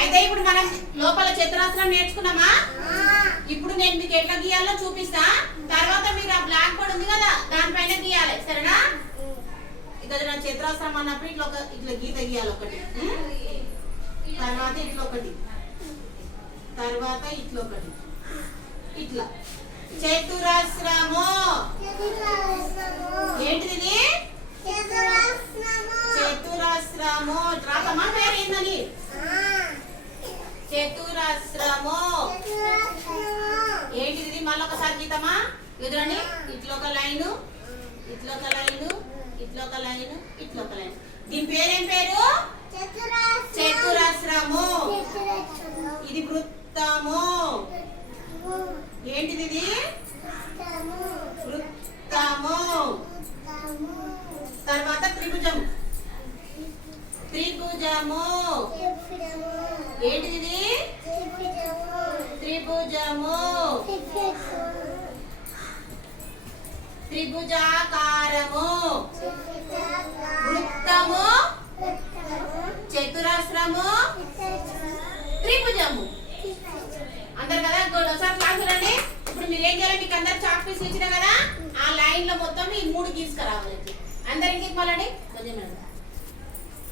అయితే ఇప్పుడు మనం లోపల చతురాస్త్రం నేర్చుకున్నామా? ఇప్పుడు నేను మీకు ఎట్లా గీయాలో చూపిస్తా. తర్వాత మీరు ఆ బ్లాక్ బోర్డ్ ఉంది కదా దానిపైన గీయాలి. సరేనా? ఇక నా చతురాస్త్రం అన్నప్పుడు ఇట్లా ఒక ఇట్లా గీత గీయాలి ఒకటి. తర్వాత ఇట్లా ఒకటి. తర్వాత ఇట్లా ఒకటి. ఇట్లా. చతురాస్త్రము ఏంటిది ఇది? చతురాస్త్రము రాతమా పేరు ఏందని చతురాస్త్రము ఏంటిది? మళ్ళీ ఒకసారి గీతమా? ఎదురండి. ఇట్లా ఒక లైను ఇట్లా ఒక లైను ఇట్లా ఒక లైను ఇట్లా ఒక లైన్. దీని పేరేం పేరు? చతురాస్త్రము ఇది వృత్తము. ఏంటిది ఇది వృత్తము. తర్వాత త్రిభుజం త్రిభుజము. ఏంటిది ఇది త్రిభుజము. త్రిభుజాకారము. వృత్తము. చతురస్రము. త్రిభుజము. అందరు కదా ఒకసారి క్లాస్ రండి. ఇప్పుడు మీరు ఏం చేయాలి? మీకు అందరు చాక్ పీస్ ఇచ్చిన కదా ఆ లైన్లో మొత్తం ఈ మూడు తీసుకురావాలి అందరికి మళ్ళీ